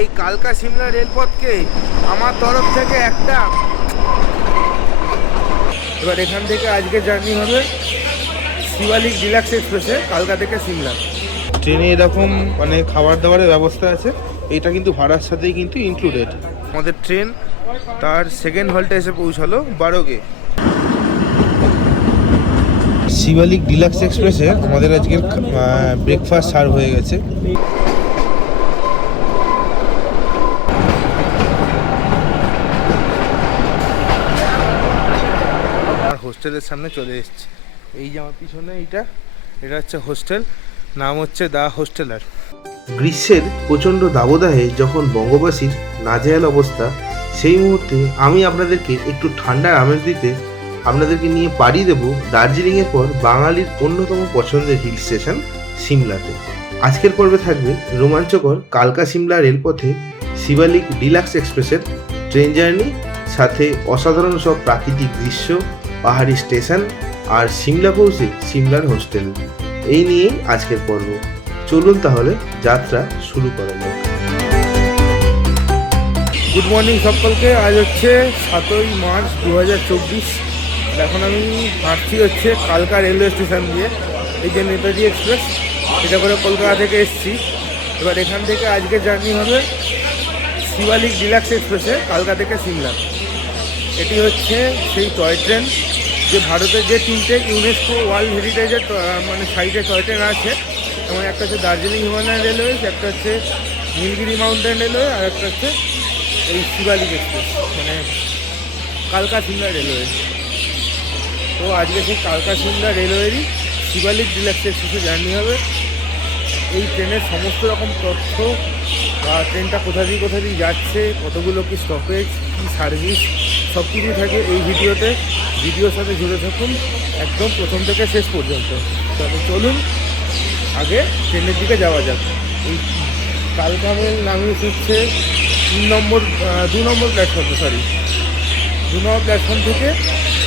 এই কালকা সিমলা রেলপথকে আমার তরফ থেকে একটা। এবার এখান থেকে আজকে জার্নি হবে শিবালিক ডিলাক্স এক্সপ্রেসে কালকা থেকে সিমলা। ট্রেনে এরকম মানে খাবার দাবারের ব্যবস্থা আছে, এটা কিন্তু ভাড়ার সাথেই কিন্তু ইনক্লুডেড। আমাদের ট্রেন তার সেকেন্ড হল্টে এসে পৌঁছালো বারোগে। শিবালিক ডিলাক্স এক্সপ্রেসে আমাদের আজকের ব্রেকফাস্ট সার্ভ হয়ে গেছে। আর হোস্টেলের সামনে চলে এসেছি, এই যে আমার পিছনে এটা হচ্ছে হোস্টেল, নাম হচ্ছে দা হোস্টেলার। গ্রীষ্মের প্রচণ্ড দাবদাহে যখন বঙ্গবাসীর নাজেহাল অবস্থা, সেই মুহূর্তে আমি আপনাদেরকে একটু ঠান্ডার আমেজ দিতে আপনাদেরকে নিয়ে পাড়ি দেব দার্জিলিংয়ের পর বাঙালির অন্যতম পছন্দের হিল স্টেশন সিমলাতে। আজকের পর্বে থাকবে রোমাঞ্চকর কালকা সিমলা রেলপথে শিবালিক ডিলাক্স এক্সপ্রেসের ট্রেন জার্নি, সাথে অসাধারণ সব প্রাকৃতিক দৃশ্য, পাহাড়ি স্টেশন আর সিমলা পৌঁছে সিমলার হোস্টেল। এই নিয়েই আজকের পর্ব। চলুন তাহলে যাত্রা শুরু করা যাক। গুড মর্নিং সকলকে। আজ হচ্ছে 7ই মার্চ 2024। এখন আমি হাঁটছি হচ্ছে কালকা রেলওয়ে স্টেশন দিয়ে, এই যে নেতাজি এক্সপ্রেস, এটা করে কলকাতা থেকে এসেছি। এবার এখান থেকে আজকে জার্নি হবে শিবালিক ডিলাক্স এক্সপ্রেসে কালকা থেকে সিমলা। এটি হচ্ছে সেই টয় ট্রেন যে ভারতের যে 3টে ইউনেস্কো ওয়ার্ল্ড হেরিটেজের মানে সাইটে টয় ট্রেন আছে, যেমন একটা হচ্ছে দার্জিলিং হিমালয়ান রেলওয়ে, একটা হচ্ছে নীলগিরি মাউন্টেন রেলওয়ে, আর একটা হচ্ছে এই শিবালিক এক্সপ্রেস মানে কালকা সিমলা রেলওয়ে। তো আজকে সেই কালকা সিমলা রেলওয়েরই শিবালিক ডিলাক্স এক্সপ্রেসে জার্নি হবে। এই ট্রেনের সমস্ত রকম তথ্য বা ট্রেনটা কোথা দিয়ে যাচ্ছে, কতগুলো কি স্টপেজ, কী সার্ভিস, সব কিছুই থাকে এই ভিডিওর সাথে জুড়ে থাকুন একদম প্রথম থেকে শেষ পর্যন্ত। তবে চলুন আগে ট্রেনের দিকে যাওয়া যাক। এই কালকা মেল নামিয়ে হচ্ছে 2 নম্বর প্ল্যাটফর্ম থেকে,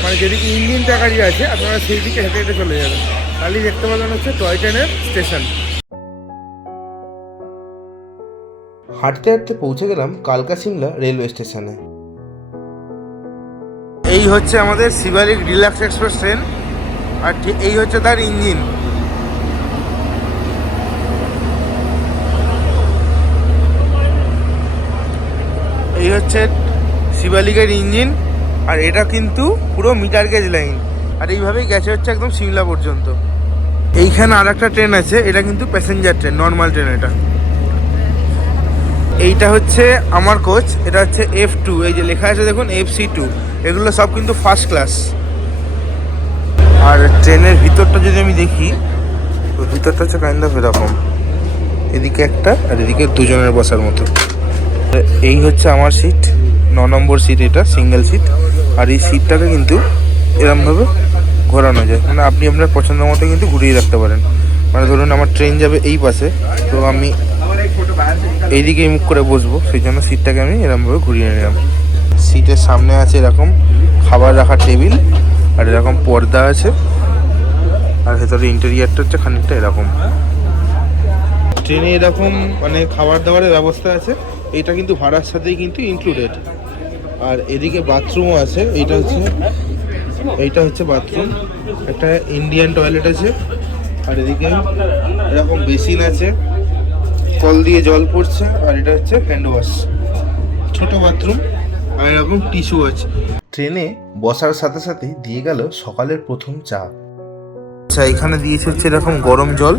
মানে যেদিকে ইঞ্জিন টাকারি আছে আপনারা সেই দিকে হেঁটে হেঁটে চলে যাবেন, তাহলেই দেখতে পাবেন হচ্ছে টয় ট্রেনের স্টেশন। হাঁটতে হাঁটতে পৌঁছে গেলাম কালকা সিমলা রেলওয়ে স্টেশনে। এই হচ্ছে আমাদের শিবালিক ডিলাক্স এক্সপ্রেস ট্রেন, আর এই হচ্ছে তার ইঞ্জিন। এই হচ্ছে শিবালিকের ইঞ্জিন, আর এটা কিন্তু পুরো মিটার গেজ লাইন, আর এইভাবেই গেছে হচ্ছে একদম সিমলা পর্যন্ত। এইখানে আর একটা ট্রেন আছে, এটা কিন্তু প্যাসেঞ্জার ট্রেন, নর্মাল ট্রেন। এইটা হচ্ছে আমার কোচ, এটা হচ্ছে F2, এই যে লেখা আছে দেখুন FC2, এগুলো সব কিন্তু ফার্স্ট ক্লাস। আর ট্রেনের ভিতরটা যদি আমি দেখি, তো ভিতরটা হচ্ছে কাইন্ড অফ এরকম, এদিকে একটা আর এদিকে দুজনের বসার মতো। এই হচ্ছে আমার সিট, 9 নম্বর সিট, এটা সিঙ্গেল সিট। আর এই সিটটাকে কিন্তু এরকমভাবে ঘোরানো যায়, মানে আপনি আপনার পছন্দ মতো কিন্তু ঘুরিয়ে রাখতে পারেন। মানে ধরুন আমার ট্রেন যাবে এই পাশে, তো আমি এইদিকে মুখ করে বসবো, সেই জন্য সিটটাকে আমি এরকমভাবে ঘুরিয়ে নিলাম। সিটের সামনে আছে এরকম খাবার রাখার টেবিল, আর এরকম পর্দা আছে, আর ভেতরে ইন্টেরিয়ারটা হচ্ছে খানিকটা এরকম। ট্রেনে এরকম মানে খাবার দাবারের ব্যবস্থা আছে, এটা কিন্তু ভাড়ার সাথেই কিন্তু ইনক্লুডেড। আর এদিকে বাথরুমও আছে, এইটা হচ্ছে বাথরুম, একটা ইন্ডিয়ান টয়লেট আছে, আর এদিকে এরকম বেসিন আছে, কল দিয়ে জল পড়ছে, আর এটা হচ্ছে হ্যান্ড ওয়াশ, ছোট বাথরুম, আর এরকম টিস্যু আছে। ট্রেনে বসার সাথে সাথে দিয়ে গেল সকালের প্রথম চা। আচ্ছা, এখানে দিয়েছে হচ্ছে এরকম গরম জল,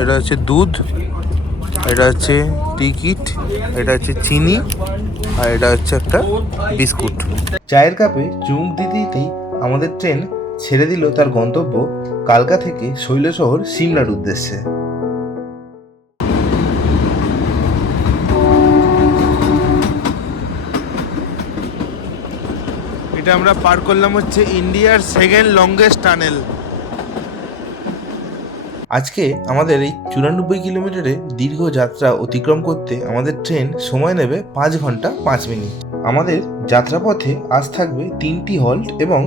এটা হচ্ছে দুধ, এটা হচ্ছে টিকিট, এটা হচ্ছে চিনি, আর এটা হচ্ছে একটা বিস্কুট। চায়ের কাপে চুমুক দিতে দিতেই আমাদের ট্রেন ছেড়ে দিল তার গন্তব্য কালকা থেকে শৈলশহর সিমলার উদ্দেশ্যে। এটা আমরা পার করলাম হচ্ছে ইন্ডিয়ার সেকেন্ড লংগেস্ট টানেল। আজকে আমাদের এই 94 কিলোমিটারের দীর্ঘ যাত্রা অতিক্রম করতে আমাদের ট্রেন সময় নেবে 5 ঘন্টা 5 মিনিট। আমাদের যাত্রাপথে আজ থাকবে 3টি হল্ট এবং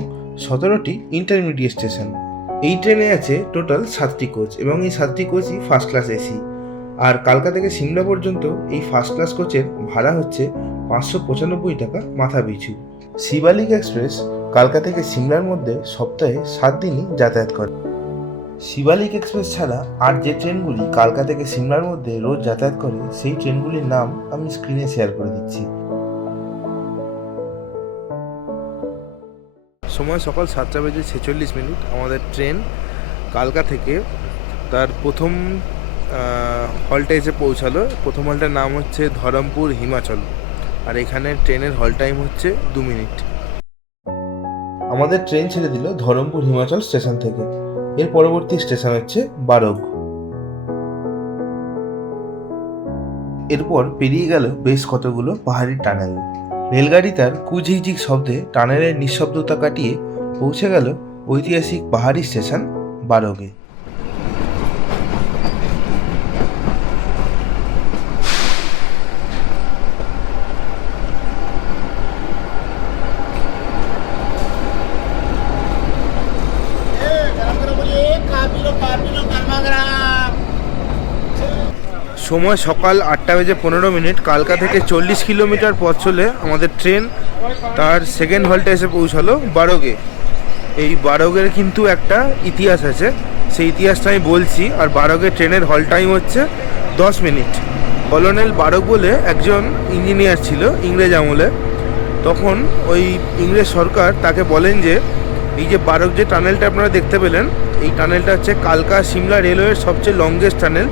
17টি ইন্টারমিডিয়েট স্টেশন। এই ট্রেনে আছে টোটাল 7টি কোচ, এবং এই 7টি কোচই ফার্স্ট ক্লাস এসি। আর কালকা থেকে সিমলা পর্যন্ত এই ফার্স্ট ক্লাস কোচের ভাড়া হচ্ছে 595 টাকা মাথা পিছু। শিবালিক এক্সপ্রেস কালকা থেকে সিমলার মধ্যে সপ্তাহে 7 দিনই যাতায়াত করে। শিবালিক এক্সপ্রেস ছাড়া আর যে ট্রেনগুলি কালকা থেকে সিমলার মধ্যে রোজ যাতায়াত করে সেই ট্রেনগুলির নাম আমি স্ক্রিনে শেয়ার করে দিচ্ছি। সময় সকাল 7:46। আমাদের ট্রেন কালকা থেকে তার প্রথম হল্টে এসে পৌঁছালো। প্রথম হল্টের নাম হচ্ছে ধরমপুর হিমাচল, আর এখানে ট্রেনের হল টাইম হচ্ছে 2 মিনিট। আমাদের ট্রেন ছেড়ে দিল ধরমপুর হিমাচল স্টেশন থেকে। এর পরবর্তী স্টেশন হচ্ছে বারগ। এরপর পেরিয়ে গেল বেশ কতগুলো পাহাড়ি টানেল। রেলগাড়ি তার কুঝিকঝিক শব্দে টানেলের নিঃশব্দতা কাটিয়ে পৌঁছে গেল ঐতিহাসিক পাহাড়ি স্টেশন বারগে। সময় সকাল 8:15। কালকা থেকে 40 কিলোমিটার পথ চলে আমাদের ট্রেন তার সেকেন্ড হল্টে এসে পৌঁছালো বারগে। এই বারগের কিন্তু একটা ইতিহাস আছে, সেই ইতিহাসটা আমি বলছি। আর বারগের ট্রেনের হল টাইম হচ্ছে 10 মিনিট। কলোনেল বারগ বলে একজন ইঞ্জিনিয়ার ছিল ইংরেজ আমলে। তখন ওই ইংরেজ সরকার তাকে বলেন যে এই যে বারগ যে টানেলটা আপনারা দেখতে পেলেন, এই টানেলটা হচ্ছে কালকা সিমলা রেলওয়ের সবচেয়ে লংগেস্ট টানেল,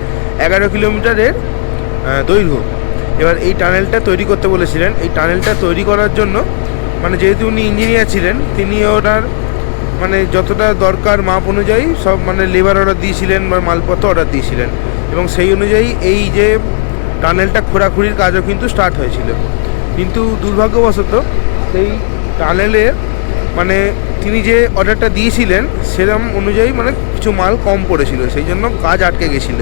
11 কিলোমিটারের দৈর্ঘ্য। এবার এই টানেলটা তৈরি করতে বলেছিলেন। এই টানেলটা তৈরি করার জন্য মানে যেহেতু উনি ইঞ্জিনিয়ার ছিলেন, তিনি ওনার মানে যতটা দরকার মাপ অনুযায়ী সব মানে লেবার অর্ডার দিয়েছিলেন বা মালপত্র অর্ডার দিয়েছিলেন, এবং সেই অনুযায়ী এই যে টানেলটা খোঁড়াখুড়ির কাজও কিন্তু স্টার্ট হয়েছিল। কিন্তু দুর্ভাগ্যবশত সেই টানেলের মানে তিনি যে অর্ডারটা দিয়েছিলেন সেরকম অনুযায়ী মানে কিছু মাল কম পড়েছিল, সেই জন্য কাজ আটকে গেছিল,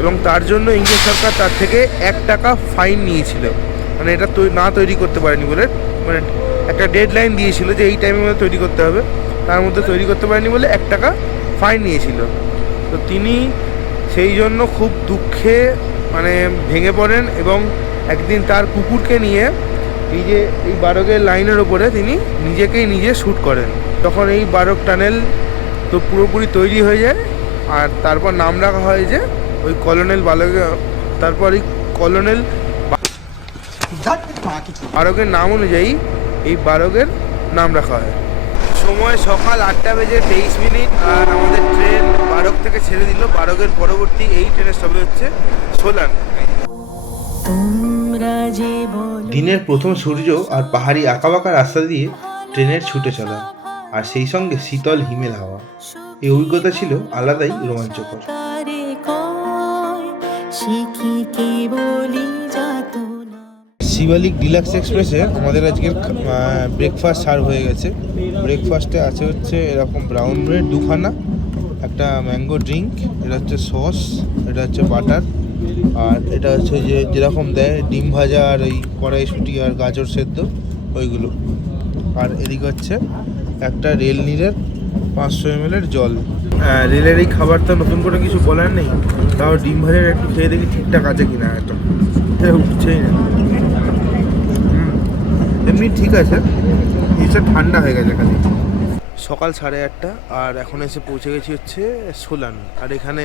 এবং তার জন্য ইংরেজ সরকার তার থেকে 1 টাকা ফাইন নিয়েছিল। মানে এটা না তৈরি করতে পারেনি বলে, মানে একটা ডেডলাইন দিয়েছিল যে এই টাইমের মধ্যে তৈরি করতে হবে, তার মধ্যে তৈরি করতে পারেনি বলে 1 টাকা ফাইন নিয়েছিল। তো তিনি সেই জন্য খুব দুঃখে মানে ভেঙে পড়েন, এবং একদিন তার কুকুরকে নিয়ে এই বারগের লাইনের ওপরে তিনি নিজেকেই নিজে শ্যুট করেন। তখন এই বারগ টানেল তো পুরোপুরি তৈরি হয়ে যায়, আর তারপর নাম রাখা হয় যে ওই কলোনেল বারগে। তারপর এই কলোনেল বারগের নাম অনুযায়ী এই বারগের নাম রাখা হয়। সময় সকাল 8:23। আর আমাদের ট্রেন বারগ থেকে ছেড়ে দিল। বারগের পরবর্তী এই ট্রেনের স্টপেজ হচ্ছে সোলান। দিনের প্রথম সূর্য আর পাহাড়ি আঁকাবাঁকা রাস্তা দিয়ে ট্রেনের ছুটে চলা, আর সেই সঙ্গে শীতল হিমেল হাওয়া, এই অভিজ্ঞতা ছিল আলাদাই রোমাঞ্চকর। শিবালিক ডিলাক্স এক্সপ্রেসে আমাদের আজকের ব্রেকফাস্ট সার্ভ হয়ে গেছে। ব্রেকফাস্টে আছে হচ্ছে এরকম ব্রাউন ব্রেড 2খানা, একটা ম্যাঙ্গো ড্রিঙ্ক, এটা হচ্ছে সস, এটা হচ্ছে বাটার, আর এটা হচ্ছে যে যেরকম দেয় ডিম ভাজা আর ওই কড়াইশুঁটি আর গাজর সেদ্ধ ওইগুলো। আর এদিকে হচ্ছে একটা রেল নীরের 500 ml জল। রেলের এই খাবার তো নতুন করে কিছু বলার নেই, তাও ডিম ভাজার একটু খেয়ে দেখি ঠিকঠাক আছে কিনা। একটা উঠছেই না, এমনি ঠিক আছে, এটা ঠান্ডা হয়ে গেছে খালি। সকাল 8:30 আর এখন এসে পৌঁছে গেছি হচ্ছে সোলান। আর এখানে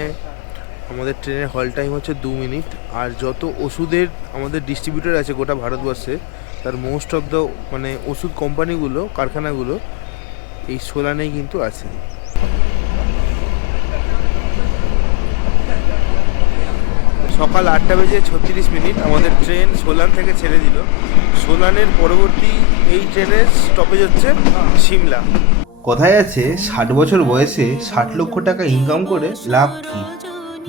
আমাদের ট্রেনের হল টাইম হচ্ছে 2 মিনিট। আর যত ওষুধের আমাদের ডিস্ট্রিবিউটর আছে গোটা ভারতবর্ষে, তার মোস্ট অফ দ্য মানে ওষুধ কোম্পানিগুলো, কারখানাগুলো এই সোলানেই কিন্তু আছে। সকাল 8:36 আমাদের ট্রেন সোলান থেকে ছেড়ে দিল। সোলানের পরবর্তী এই ট্রেনের স্টপেজ হচ্ছে সিমলা। কথায় আছে 60 বছর বয়সে 60 লক্ষ টাকা ইনকাম করে লাভ কি,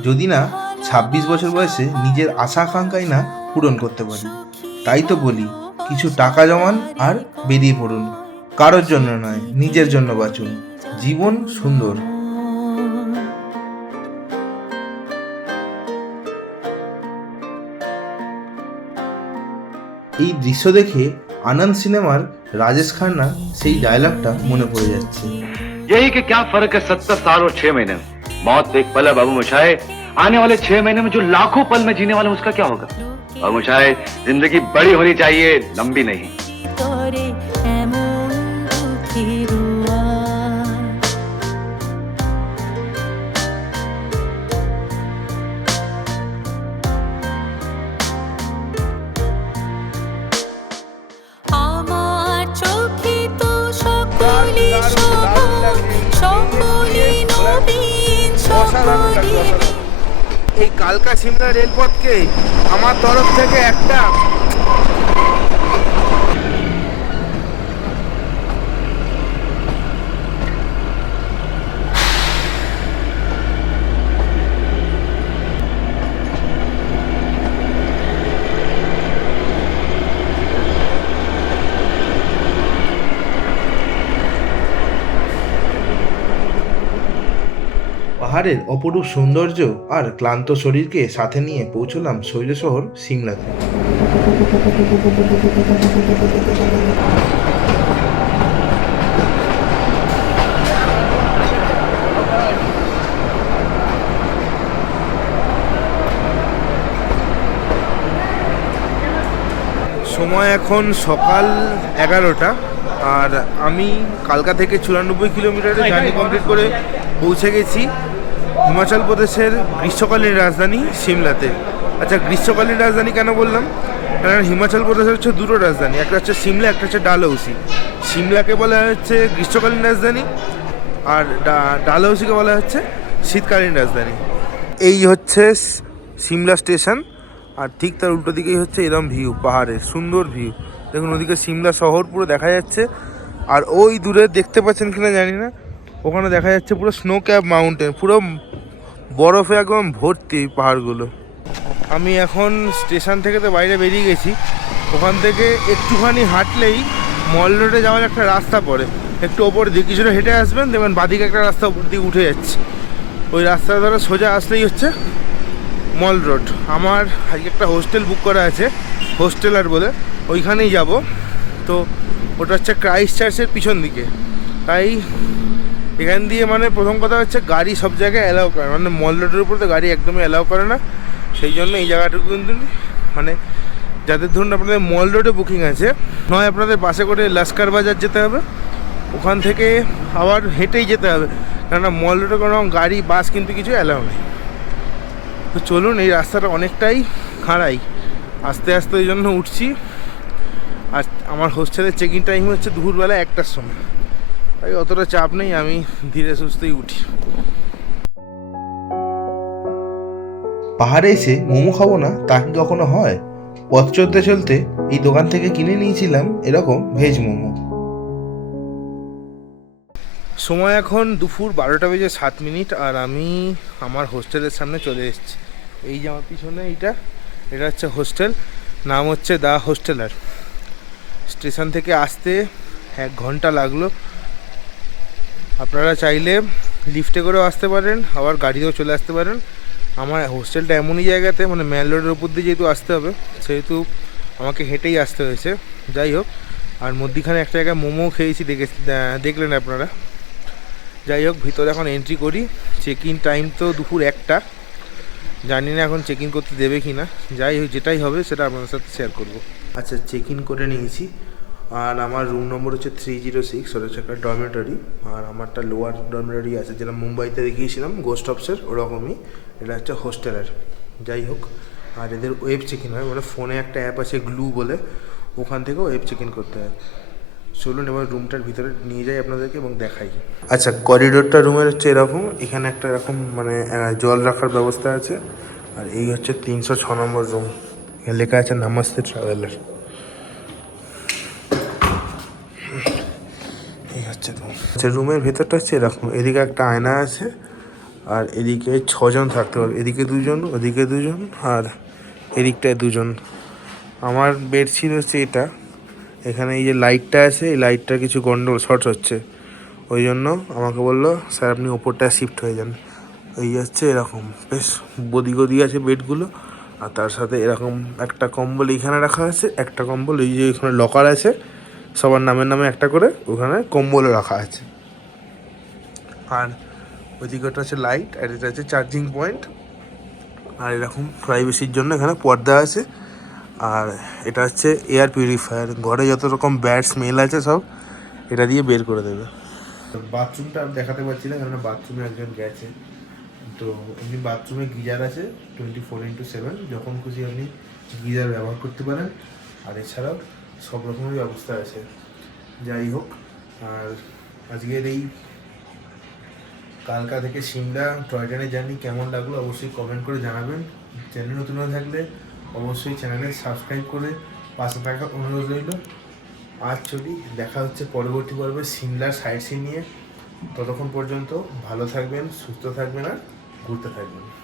যদি না 26 বছর বয়সে নিজের আশা আকাঙ্ক্ষাই না পূরণ করতে পারি। তাই তো বলি কিছু টাকা জমান আর বেরিয়ে পড়ুন। কারোর জন্য নয়, নিজের জন্য বাঁচুন। জীবন সুন্দর। এই দৃশ্য দেখে আনন্দ সিনেমার রাজেশ খান্না সেই ডায়লগটা মনে পড়ে যাচ্ছে। यही कि क्या फर्क है 70 साल और 6 महीने में। मौत एक पल है बाबू मशाए, आने वाले 6 महीने में जो लाखों पल में जीने वाला हूं उसका क्या होगा? और मुझे जिंदगी बड़ी होनी चाहिए, लंबी नहीं। তোরে এমন দুঃখের আর আমার চোখে তো সকলি সবুজ, সকলি নবীন, সকলি এই কালকা সিমলা রেলপথকে আমার তরফ থেকে একটা পাহাড়ের অপরূপ সৌন্দর্য আর ক্লান্ত শরীরকে সাথে নিয়ে পৌঁছলাম শৈল শহর সিমলাতে। সময় এখন সকাল 11টা, আর আমি কালকা থেকে 94 কিলোমিটারের জার্নি কমপ্লিট করে পৌঁছে গেছি হিমাচল প্রদেশের গ্রীষ্মকালীন রাজধানী সিমলাতে। আচ্ছা, গ্রীষ্মকালীন রাজধানী কেন বললাম? কারণ হিমাচল প্রদেশের হচ্ছে দুটো রাজধানী, একটা হচ্ছে সিমলা, একটা হচ্ছে ডালহৌসি। সিমলাকে বলা হচ্ছে গ্রীষ্মকালীন রাজধানী, আর ডালহৌসিকে বলা হচ্ছে শীতকালীন রাজধানী। এই হচ্ছে সিমলা স্টেশন, আর ঠিক তার উল্টো দিকেই হচ্ছে এরম ভিউ, পাহাড়ের সুন্দর ভিউ। দেখুন ওদিকে সিমলা শহর পুরো দেখা যাচ্ছে, আর ওই দূরে দেখতে পাচ্ছেন কিনা জানি না, ওখানে দেখা যাচ্ছে পুরো স্নো ক্যাপ মাউন্টেন, পুরো বরফে একদম ভর্তি এই পাহাড়গুলো। আমি এখন স্টেশন থেকে তো বাইরে বেরিয়ে গেছি, ওখান থেকে একটুখানি হাঁটলেই মল রোডে যাওয়ার একটা রাস্তা পড়ে, একটু ওপর দিকে কিছুটা হেঁটে আসবেন, দেখবেন বাদিকে একটা রাস্তা ওপর দিকে উঠে যাচ্ছে। ওই রাস্তা দ্বারা সোজা আসলেই হচ্ছে মল রোড। আমার আজকে একটা হোস্টেল বুক করা আছে, হোস্টেলার বলে, ওইখানেই যাব। তো ওটা হচ্ছে ক্রাইস্ট চার্চের পিছন দিকে, তাই এখান দিয়ে মানে প্রথম কথা হচ্ছে গাড়ি সব জায়গায় অ্যালাউ করে, মানে মল রোডের উপর তো গাড়ি একদমই অ্যালাউ করে না। সেই জন্য এই জায়গাটুকু কিন্তু মানে যাদের ধরুন আপনাদের মল রোডে বুকিং আছে, নয় আপনাদের বাসে করে লস্কর বাজার যেতে হবে, ওখান থেকে আবার হেঁটেই যেতে হবে, কেননা মল রোডে কোনো গাড়ি বাস কিন্তু কিছু অ্যালাউ নেই। তো চলুন, এই রাস্তাটা অনেকটাই খাড়াই, আস্তে আস্তে ওই জন্য উঠছি। আর আমার হোস্টেলের চেক ইন টাইম হচ্ছে দুপুরবেলা 1টার সময়, তাই অতটা চাপ নেই, আমি ধীরে সুস্থেই উঠি। পাহাড়ে এসে মোমো খাবো না তা কি কখনো হয়? পথ চলতে চলতে এই দোকান থেকে কিনে নিয়েছিলাম এরকম ভেজ মোমো। সময় এখন দুপুর 12:07, আর আমি আমার হোস্টেলের সামনে চলে এসেছি। এই যে আমার পিছনে এটা হচ্ছে হোস্টেল, নাম হচ্ছে দ্য হোস্টেলার। স্টেশন থেকে আসতে 1 ঘন্টা লাগলো। আপনারা চাইলে লিফটে করেও আসতে পারেন, আবার গাড়িতেও চলে আসতে পারেন। আমার হোস্টেলটা এমনই জায়গাতে, মানে মেন রোডের উপর দিয়ে যেহেতু আসতে হবে, সেহেতু আমাকে হেঁটেই আসতে হয়েছে। যাই হোক, আর মধ্যিখানে একটা জায়গায় মোমো খেয়েছি, দেখলেন আপনারা। যাই হোক, ভিতরে এখন এন্ট্রি করি। চেক ইন টাইম তো দুপুর 1টা, জানি না এখন চেক ইন করতে দেবে কি না। যাই হোক, যেটাই হবে সেটা আপনাদের সাথে শেয়ার করব। আচ্ছা, চেক ইন করে নিয়েছি, আর আমার রুম নম্বর হচ্ছে 306, ওটা হচ্ছে একটা ডরমেটরি। আর আমারটা লোয়ার ডরমেটরি আছে, যেটা মুম্বাইতে দেখিয়েছিলাম গোস্ট অফসের, ওরকমই এটা হচ্ছে হোস্টেলের। যাই হোক, আর এদের ওয়েব চেক ইন হয়, মানে ফোনে একটা অ্যাপ আছে গ্লু বলে, ওখান থেকেও ওয়েব চেক ইন করতে হয়। চলুন এবার রুমটার ভিতরে নিয়ে যাই আপনাদেরকে এবং দেখাই। আচ্ছা, করিডোরটা রুমের হচ্ছে এরকম, এখানে একটা এরকম মানে জল রাখার ব্যবস্থা আছে। আর এই হচ্ছে 306 নম্বর রুম, এখানে লেখা আছে নামাস্তে ট্রাভেলার। এই হচ্ছে রুম। আচ্ছা, রুমের ভেতরটা হচ্ছে এরকম, এদিকে একটা আয়না আছে, আর এদিকে 6 জন থাকতে পারবে, এদিকে 2 জন, ওদিকে 2 জন, আর এদিকটায় 2 জন। আমার বেড ছিল হচ্ছে এটা, এখানে এই যে লাইটটা আছে, এই লাইটটার কিছু গন্ডগোল শর্ট হচ্ছে, ওই জন্য আমাকে বললো স্যার আপনি ওপরটা শিফট হয়ে যান। এই হচ্ছে এরকম বেশ গদি গদি আছে বেডগুলো, আর তার সাথে এরকম একটা কম্বল এইখানে রাখা আছে, একটা কম্বল এই যে এখানে লকার আছে, সবার নামে একটা করে ওখানে কম্বলও রাখা আছে। আর ওইদিকে ওটা হচ্ছে লাইট, আর এটা হচ্ছে চার্জিং পয়েন্ট। আর এরকম প্রাইভেসির জন্য এখানে পর্দা আছে। আর এটা হচ্ছে এয়ার পিউরিফায়ার, ঘরে যত রকম ব্যাড স্মেল আছে সব এটা দিয়ে বের করে দেবে। বাথরুমটা আমি দেখাতে পারছি না কারণ বাথরুমে একজন গেছে। তো এমনি বাথরুমে গিজার আছে 24/7, যখন খুশি আপনি গিজার ব্যবহার করতে পারেন। আর এছাড়াও সব রকমের ব্যবস্থা আছে। যাই হোক, আর আজকের এই কালকা থেকে সিমলা টয় ট্রেনের জার্নি কেমন লাগলো অবশ্যই কমেন্ট করে জানাবেন। চ্যানেল নতুন হয়ে থাকলে অবশ্যই চ্যানেলে সাবস্ক্রাইব করে পাশে থাকার অনুরোধ রইল। আজ চলি, দেখা হচ্ছে পরবর্তী পর্বে সিমলার সাইট সিন নিয়ে। ততক্ষণ পর্যন্ত ভালো থাকবেন, সুস্থ থাকবেন আর ঘুরতে থাকবেন।